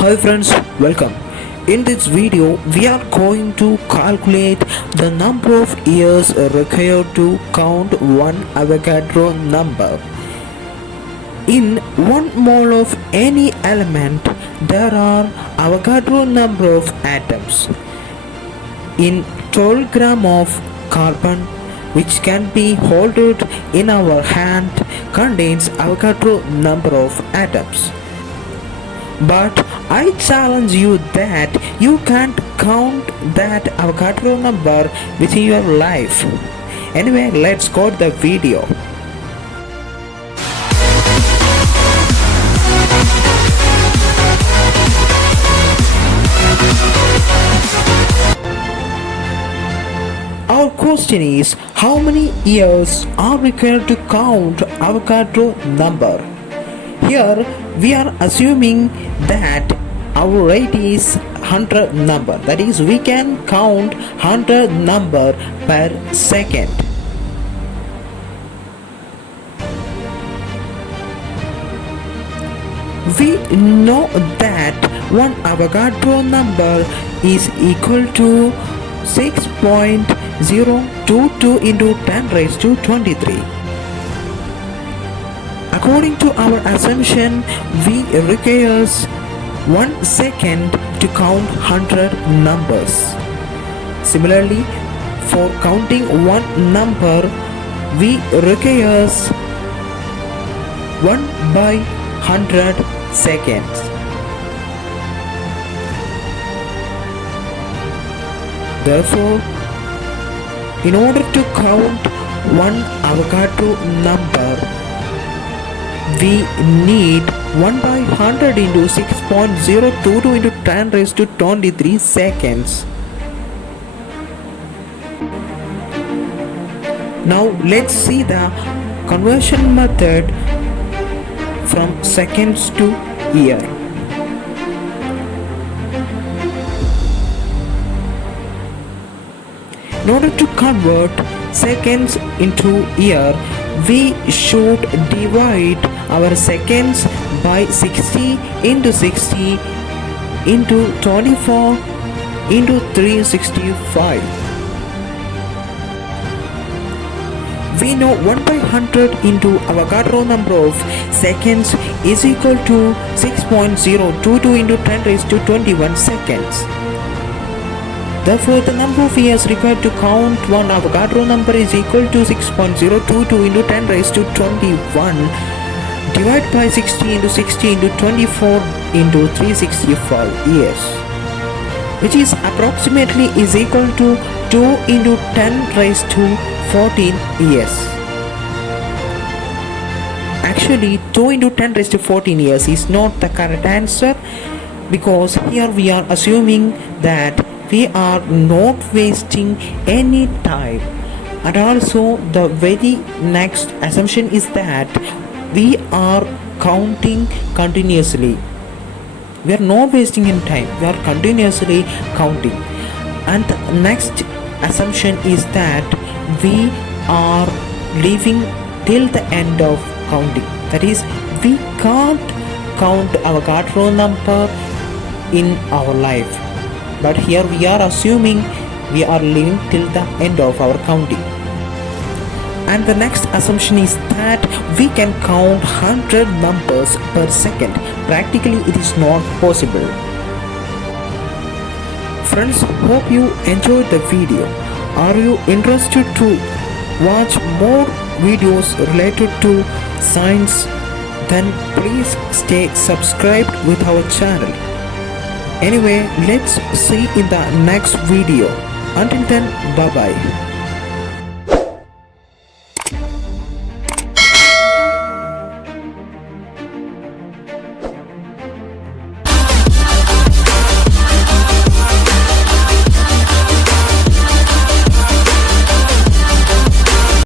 Hi friends, welcome. In this video, we are going to calculate the number of years required to count one Avogadro number. In 1 mole of any element, there are Avogadro number of atoms. In 12 gram of carbon, which can be held in our hand, contains Avogadro number of atoms. But I challenge you that you can't count that Avagadro number within your life. Anyway, let's go to the video. Our question is, how many years are required to count Avagadro number? Here we are assuming that our rate is 100 number, that is we can count 100 number per second. We know that one Avogadro number is equal to 6.022 into 10 raised to 23. According to our assumption, we requires 1 second to count 100 numbers. Similarly, for counting one number, we requires 1 by 100 seconds. Therefore, in order to count one Avogadro number, we need 1 by 100 into 6.022 into 10 raised to 23 seconds. Now let's see the conversion method from seconds to year. In order to convert seconds into year, we should divide our seconds by 60 into 60 into 24 into 365. We know 1 by 100 into Avogadro number of seconds is equal to 6.022 into 10 raised to 21 seconds. Therefore, the number of years required to count one Avogadro number is equal to 6.022 into 10 raised to 21 divided by 60 into 60 into 24 into 365 years, which is approximately is equal to 2 into 10 raised to 14 years. Actually, 2 into 10 raised to 14 years is not the correct answer, because here we are assuming that we are not wasting any time, and also the very next assumption is that we are counting continuously. We are not wasting any time, we are continuously counting. And the next assumption is that we are leaving till the end of counting, that is we can't count Avogadro number in our life. But here we are assuming we are living till the end of our counting. And the next assumption is that we can count 100 numbers per second. Practically it is not possible. Friends, hope you enjoyed the video. Are you interested to watch more videos related to science? Then please stay subscribed with our channel. Anyway, let's see in the next video. Until then, bye bye.